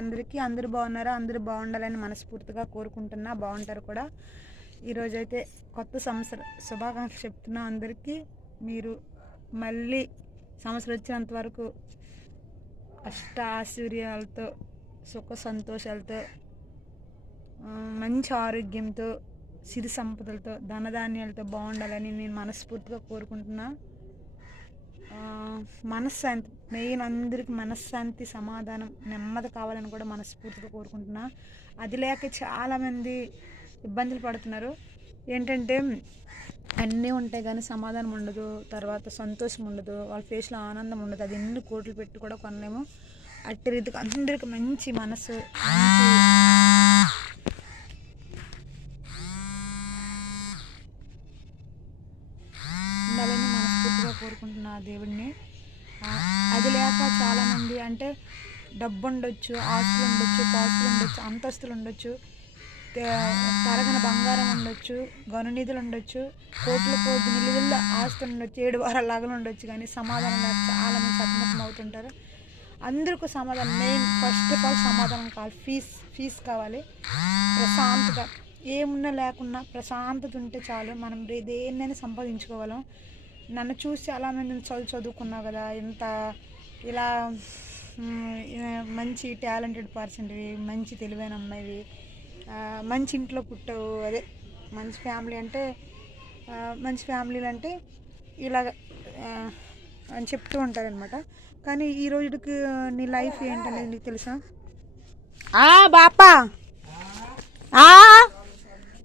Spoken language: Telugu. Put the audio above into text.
అందరికీ అందరూ బాగున్నారా? అందరూ బాగుండాలని మనస్ఫూర్తిగా కోరుకుంటున్నా. బాగుంటారు కూడా. ఈరోజైతే కొత్త సంవత్సర శుభాకాంక్షలు చెప్తున్నా అందరికీ. మీరు మళ్ళీ సంవత్సరం వచ్చేంత వరకు అష్ట ఆశ్చర్యాలతో, సుఖ సంతోషాలతో, మంచి ఆరోగ్యంతో, సిరి సంపదలతో, ధనధాన్యాలతో బాగుండాలని నేను మనస్ఫూర్తిగా కోరుకుంటున్నా. మనశ్శాంతి మెయిన్, అందరికి మనశ్శాంతి, సమాధానం, నెమ్మది కావాలని కూడా మనస్ఫూర్తిగా కోరుకుంటున్నా. అది లేక చాలామంది ఇబ్బందులు పడుతున్నారు. ఏంటంటే అన్నీ ఉంటాయి కానీ సమాధానం ఉండదు, తర్వాత సంతోషం ఉండదు, వాళ్ళ ఫేస్లో ఆనందం ఉండదు. అది ఎన్ని కోట్లు పెట్టి కూడా కొనలేము. అట్టి రీతికి అందరికి మంచి మనసు, ఉండాలని మనస్ఫూర్తిగా కోరుకుంటున్నా దేవుడిని. అది లేక చాలామంది అంటే డబ్బు ఉండొచ్చు, ఆస్తులు ఉండొచ్చు, పాస్తులు ఉండొచ్చు, అంతస్తులు ఉండొచ్చు, తరగని బంగారం ఉండొచ్చు, గనునిధులు ఉండొచ్చు, కోట్ల కోటి నిలువెల్ల ఆస్తులు ఉండొచ్చు, 7 వారాల లాగలు ఉండొచ్చు, కానీ సమాధానం లేక చాలామంది సతమతం అవుతుంటారు. అందరికీ సమాధానం మెయిన్. ఫస్ట్ ఆఫ్ ఆల్ సమాధానం కావాలి, ఫీస్ కావాలి, ప్రశాంతత. ఏమున్నా లేకున్నా ప్రశాంతత ఉంటే చాలు. మనం దేన్నైనా సంపాదించుకోగలం. నన్ను చూసి చాలామంది చదువుకున్నావు కదా, ఇంత ఇలా మంచి టాలెంటెడ్ పర్సన్వి, మంచి తెలివైన అమ్మాయివి, మంచి ఇంట్లో పుట్టావు, అదే మంచి ఫ్యామిలీ అంటే, మంచి ఫ్యామిలీలు అంటే ఇలాగ అని చెప్తూ ఉంటారనమాట. కానీ ఈ రోజుకి నీ లైఫ్ ఏంటనేది నీకు తెలుసా? బాపా